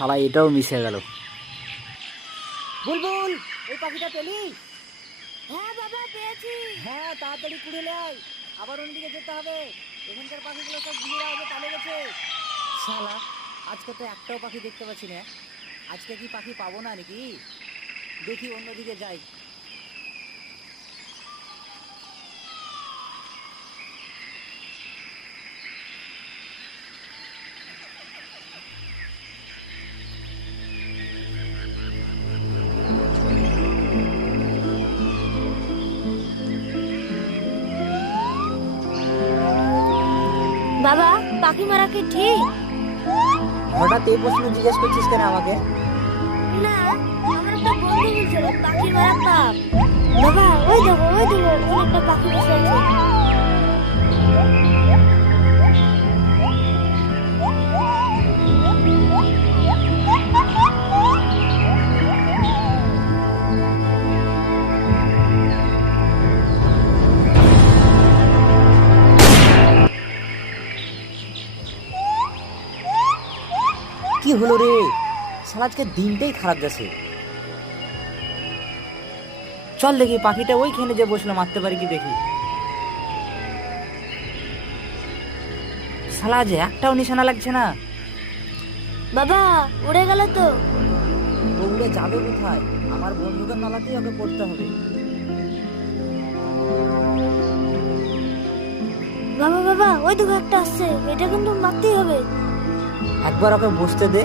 শালা এটাও মিশে গেল। বুলবুল, এই পাখিটা পেলি? হ্যাঁ বাবা, পেয়েছি। হ্যাঁ, তাড়াতাড়ি কুড়ে লাই, আবার অন্যদিকে যেতে হবে। এখানকার পাখিগুলো সব বিয়ের আগে পালে গেছে। শালা, আজকে তো একটাও পাখি দেখতে পাচ্ছি না। আজকে কি পাখি পাবো না নাকি? দেখি অন্যদিকে যাই। বাবা, পাখি মারা কি ঠিক? হঠাৎ এই প্রশ্ন জিজ্ঞেস করছিস কেন আমাকে? না, আমার একটা বন্ধু বলছিল পাখি মারা পাপ। বাবা, ওই দেখো ওখানে একটা পাখি বসে আছে। কি হলো রে? শালা আজকে দিনটাই খারাপ যাচ্ছে। চল দেখি পাখিটা ওইখানে যে বসলো মারতে পারি কি দেখি। শালা যে একটাও নিশানা লাগছে না। বাবা, উড়ে গেল তো। ও উড়ে যাবে কোথায়? আমার বন্ধুদের নালাতেই ওকে পড়তে হবে। বাবা, ওই দেখো একটা আসছে, এটা কিন্তু মারতেই হবে। একবার ওকে বসতে দে,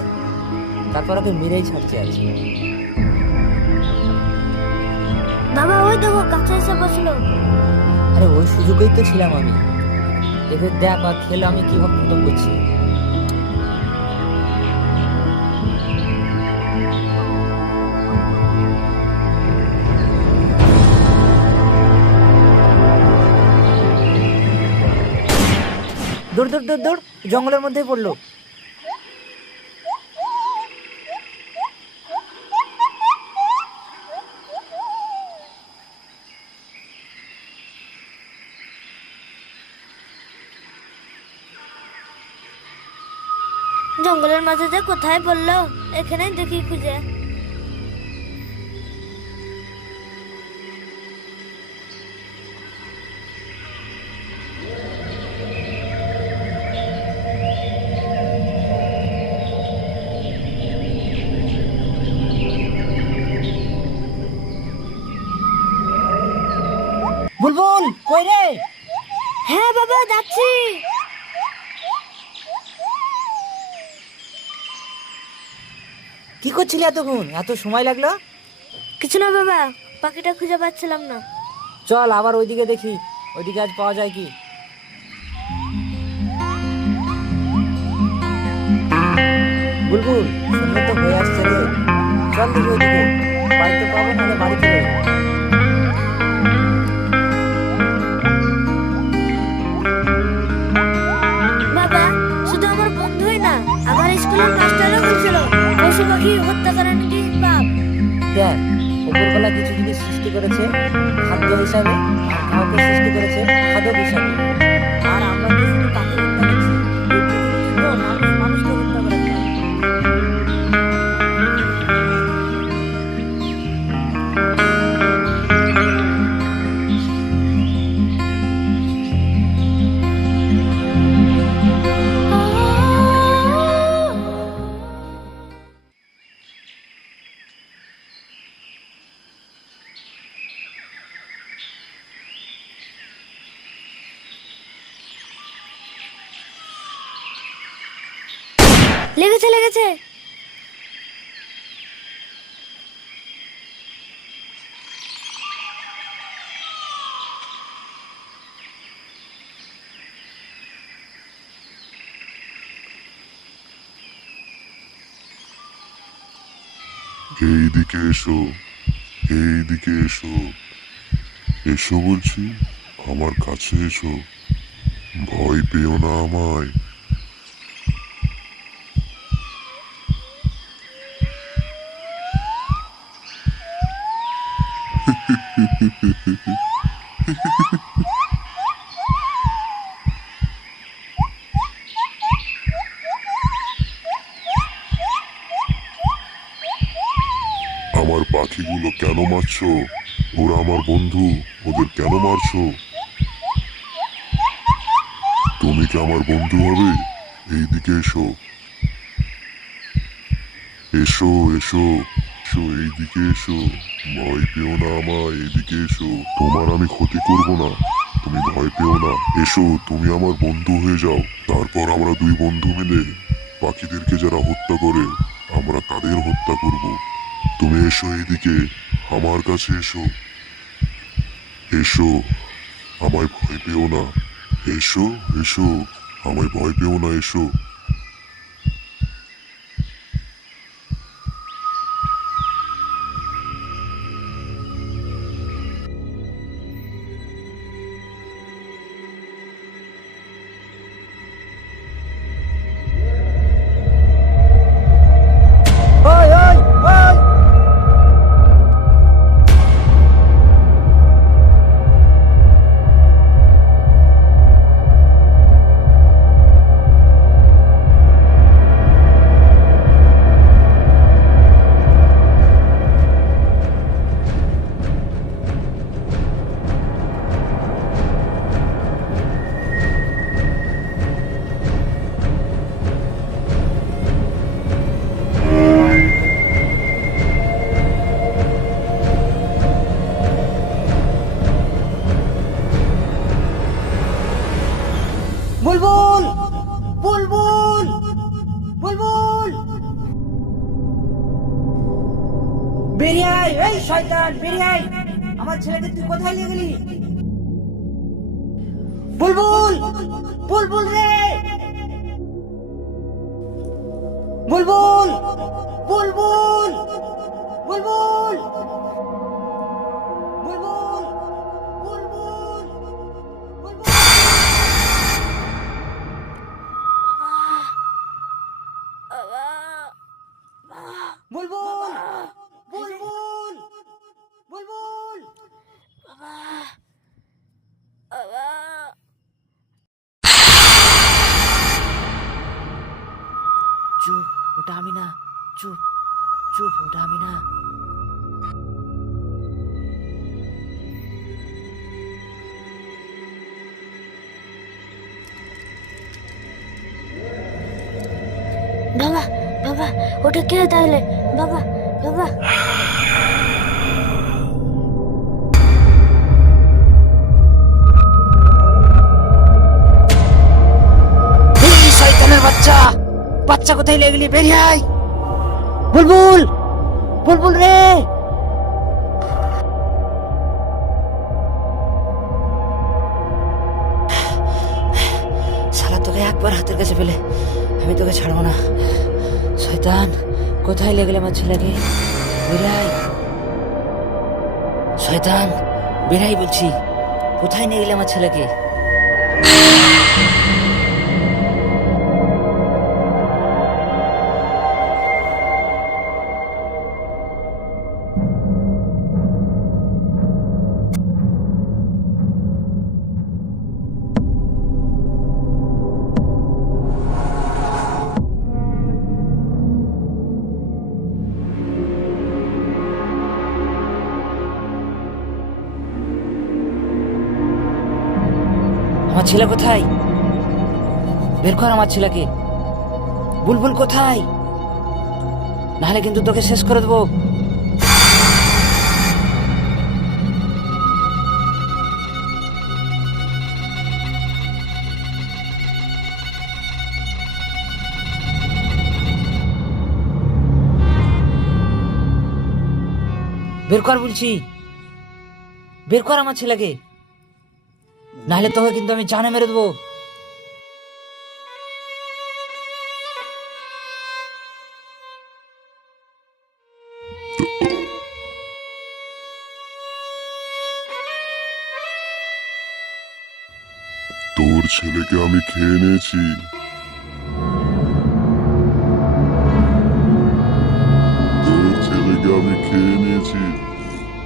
তারপর ওকে মেরেই ছাড়ছে আজ। বাবা, ওই দেখো কাছে এসে বসলো। আরে ওই সুযোগেই তো ছিলাম আমি। এবার দেখ আর খেলে আমি কিভাবে খতম করছি। দৌড় দৌড় দৌড় দৌড়, জঙ্গলের মধ্যেই পড়লো। জঙ্গলের মাঝে যে কোথায় পড়লো, এখানেই দেখি খুঁজে। বুলবুল, কই রে? হ্যাঁ বাবা, যাচ্ছি। কি করছিলি এতক্ষণ? এত সময় লাগলো? কিছু না বাবা, পাখিটা খুঁজে পাচ্ছিলাম না। চল আবার ওইদিকে দেখি, ওইদিকে আজ পাওয়া যায় কি। বুলবুল, সন্ধ্যা তো হয়ে আসছে রে। চল দেখি ওইদিকে, বাড়িতে পাবো নাহলে বাড়ি চলে যাবো। বাবা, শুধু আমার বন্ধুই না, আমার স্কুলের মাস্টারও বলছিল পশু পাখি হত্যা করা নাকি পাপ। দেখ, উপরবেলা কিছু জিনিস সৃষ্টি করেছে খাদ্য হিসাবে, আর কাউকে সৃষ্টি করেছে খাদক হিসাবে। আর আমরা তো শুধু পাখি হত্যা করছি। এই পৃথিবীতে তো মানুষ মানুষকে হত্যা করে খায়। লেগেছে লেগেছে। এইদিকে এসো, এইদিকে এসো, এসো বলছি, আমার কাছে এসো, ভয় পেও না আমায়। পাখিগুলো কেন মারছো? ওরা আমার বন্ধু, ওদের কেন মারছো? তুমি কি আমার বন্ধু হবে? এইদিকে এসো, এসো এসো এসো, এইদিকে এসো। ভয় পেও না আমায়, এইদিকে এসো। তোমার আমি ক্ষতি করব না, তুমি ভয় পেও না। এসো, তুমি আমার বন্ধু হয়ে যাও। তারপর আমরা দুই বন্ধু মিলে পাখিদেরকে যারা হত্যা করে, আমরা তাদের হত্যা করব। তুমি এসো এইদিকে, আমার কাছে এসো, এসো। আমায় ভয় পেও না, এসো এসো, আমায় ভয় পেও না, এসো। ওই ওই ওই, বুলবুল বুলবুল বুলবুল, বেরিয়ে আয়, এই শয়তান বেরিয়ে আয়। আমার ছেলেকে তুই কোথায় নিয়ে গেলি? বুলবুল বুলবুল রে, বুলবুল বুলবুল বুলবুল বুলবুল বুলবুল বুলবুল। বুলবুল বুলবুল বুলবুল, চুপ, ওটা আমি না। চুপ চুপ, ওটা আমি না। বাবা বাবা, ওটা কে তাহলে? বাবা বাবা, এই শয়তানের বাচ্চা, বাচ্চা কোথায় নিয়ে গেলি? বেরিয়ে আয়। বুলবুল বুলবুল রে, শালা তোকে একবার হাতের কাছে পেলে আমি তোকে ছাড়বো না। শয়তান, কোথায় নিয়ে গেলে আমার ছেলেকে? বেরাই শয়তান, বেরাই বলছি। কোথায় নিয়ে গেলে আমার ছেলেকে? আমার ছেলে কোথায়? বের কর আমার ছেলেকে। বুলবুল কোথায়? নাহলে কিন্তু তোকে শেষ করে দেবো। বের কর বলছি, বের কর আমার ছেলেকে, নাহলে তোকে কিন্তু আমি জানে মেরে দেবো। তোর ছেলেকে আমি খেয়ে নিয়েছি। তোর ছেলেকে আমি খেয়ে নিয়েছি।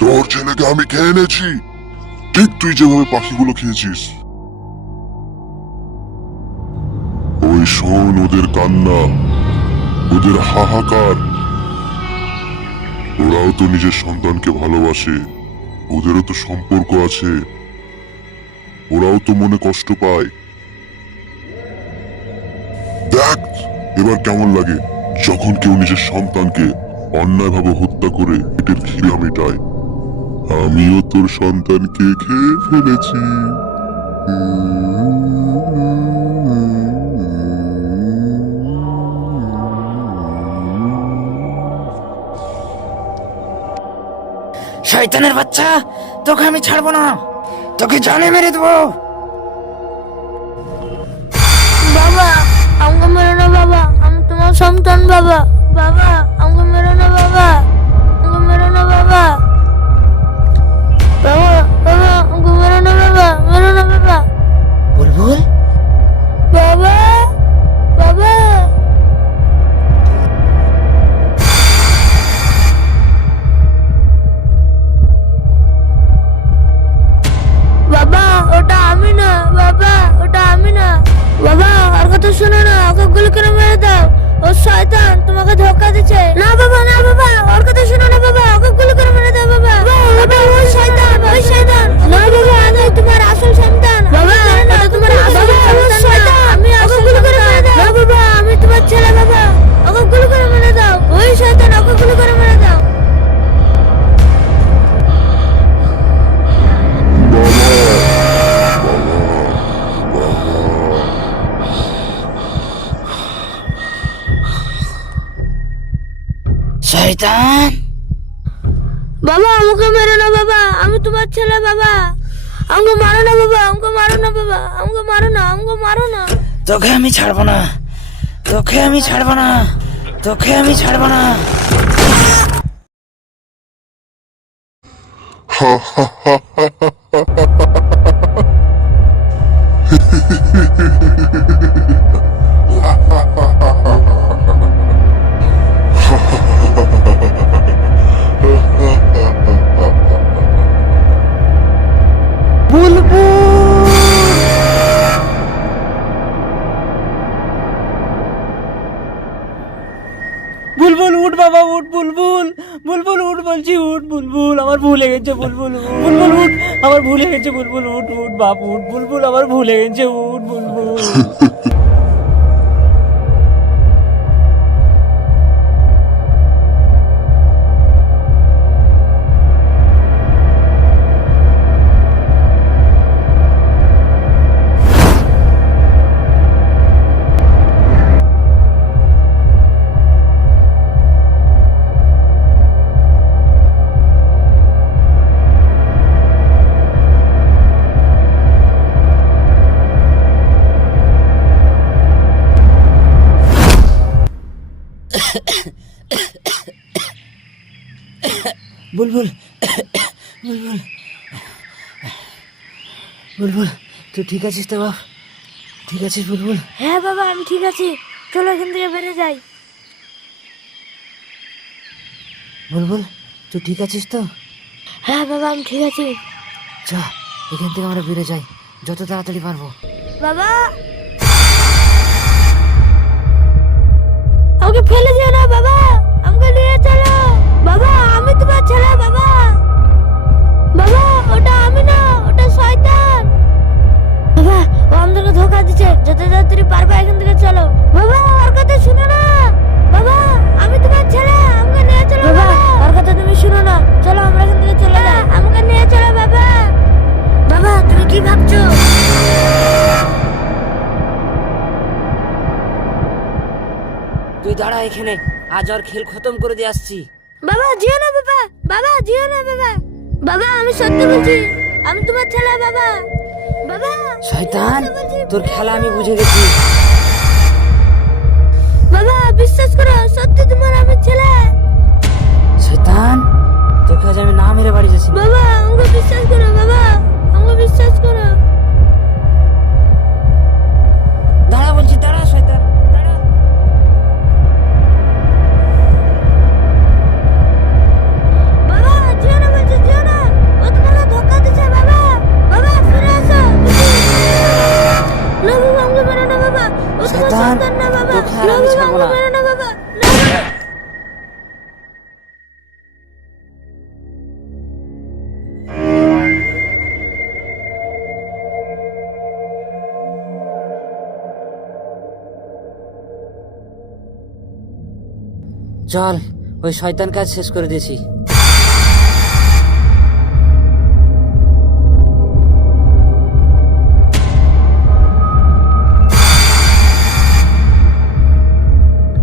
তোর ছেলেকে আমি খেয়ে নিয়েছি, ঠিক তুই যেভাবে পাখিগুলো খেয়েছিস। ওই শোন ওদের কান্না, ওদের হাহাকার। ওরাও তো নিজের সন্তানকে ভালোবাসে, ওদেরও তো সম্পর্ক আছে, ওরাও তো মনে কষ্ট পায়। দেখ এবার কেমন লাগে যখন কেউ নিজের সন্তানকে অন্যায়ভাবে হত্যা করে পেটের খিদা মেটায়। আমিও তোর সন্তানকে খেয়ে ফেলেছি। শয়তানের বাচ্চা, তোকে আমি ছাড়বো না, তোকে জানে মেরে দেবো। বাবা আমাকে মেরো না বাবা, আমি তোমার সন্তান বাবা। বাবা আমাকে মেরো না বাবা, আমাকে মেরো না বাবা। বাবা বাবা আমাকে মেরো না বাবা, মেরো না বাবা। বুলবুল, বাবা বাবা বাবা ওটা আমি না বাবা, ওটা আমি না বাবা। আর কথা শোনো না, ওকে গুলি করে মেরে দাও, ও শয়তান তোমাকে ধোকা দিচ্ছে। না বাবা না বাবা, ওর কথা শোনো না বাবা, ওকে গুলি করে মেরে দাও বাবা। বাবা ওই শয়তান, ওই শয়তান। না বাবা আমি তোমার আসল সন্তান বাবা, এটা তোমার আসল সন্তান। আমি ওকে গুলি করে মেরে দাও। না বাবা আমি তোমার ছেলে বাবা, ওকে গুলি করে মেরে দাও। ওই শয়তান, ওকে গুলি করে মেরে দাও। শয়তান। বাবা আমাকে মেরো না বাবা, আমি তোমার ছেলে বাবা। আমাকে মারো না বাবা, আমাকে মারো না বাবা, আমাকে মারো না, আমাকে মারো না। তোকে আমি ছাড়বো না, তোকে আমি ছাড়বো না, তোকে আমি ছাড়বো না। বুলবুল উঠ বাবা, উঠ বুলবুল, বুলবুল উঠ বলছি, উঠ বুলবুল, আমার ভুল হয়ে গেছে বুলবুল, বুলবুল উঠ, আমার ভুল হয়ে গেছে বুলবুল, উঠ উঠ বাপ উঠ বুলবুল, আমার ভুল হয়ে গেছে, উঠ বুলবুল। বুলবুল, বুলবুল, বুলবুল, তুই ঠিক আছিস তো বাপ? ঠিক আছিস বুলবুল? হ্যাঁ বাবা আমি ঠিক আছি, চলো এখান থেকে বেরিয়ে যাই। বুলবুল তুই ঠিক আছিস তো? হ্যাঁ বাবা আমি ঠিক আছি। চল এখান থেকে আমরা বেরিয়ে যাই যত তাড়াতাড়ি পারবো। বাবা আমাকে ফেলে যেও না বাবা, আমাকে নিয়ে চলো বাবা, আমি তোমার ছেলে বাবা। বাবা ওটা আমি না, ওটা শয়তান বাবা, ও আমাদেরকে ধোকা দিচ্ছে, যত তাড়াতাড়ি পারবে এখান থেকে চলো বাবা। ওর কথা শুনো না বাবা, আমি তোমার ছেলে, আমাকে নিয়ে চলো বাবা। ওর কথা তুমি শুনো না, চলো আমরা এখান থেকে চলে যাই, আমাকে নিয়ে চলো বাবা। বাবা তুমি কি ভাবছো? তুই দাঁড়া এখানে, আজ আর খেল খতম করে দিয়ে আসছি। বাবা জিও না বাবা, বাবা জিও না বাবা। বাবা আমি সত্যি বলছি, আমি তোমার ছেলে বাবা। বাবা শয়তান, সত্যি বলছি, তোর খেলা আমি বুঝে গেছি। বাবা বিশ্বাস করো, সত্যি তোমার আমি ছেলে। শয়তান, তোকে আজ আমি না মেরে বাড়ি যাচ্ছি। বাবা আমাকে বিশ্বাস করো বাবা, আমাকে বিশ্বাস করো। দাঁড়া বলছি, দাঁড়া শয়তান, দাঁড়া। বাবা জিও না বলছি, জিও না, ও তোমাকে ধোকা দিচ্ছে বাবা। বাবা ফিরে আসো। না বাবা আমাকে মেরো না বাবা, ও তোমার শয়তান, সন্তান না বাবা। তোকে আর না আমি বাবা ছাড়বো আমাকে না। মেরো না বাবা, না বাবা। চল, ওই শয়তান কাজ শেষ করে দিয়েছি।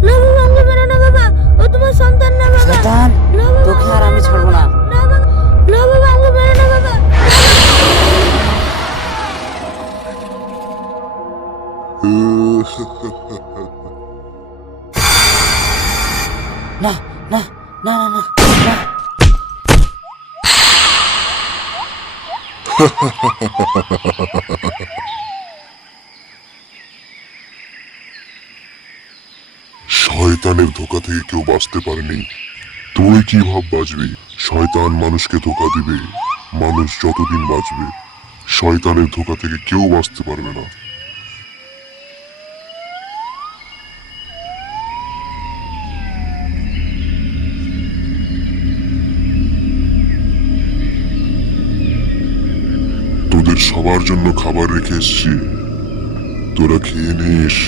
না বাবা, আমাকে মেরো না বাবা, ও তোমার সন্তান না বাবা। শয়তান, না বাবা, তোকে আর আমি ছাড়বো না। না বাবা, না বাবা, আমাকে মেরো না বাবা। না না না না না না। শয়তানের ধোকা থেকে কেউ বাঁচতে পারেনি। তুই কি ভাব বাঁচবি? শয়তান মানুষকে ধোকা দিবে, মানুষ যতদিন বাঁচবে শয়তানের ধোকা থেকে কেউ বাঁচতে পারবে না। তোদের সবার জন্য খাবার রেখে এসছি, তোরা খেয়ে নিস।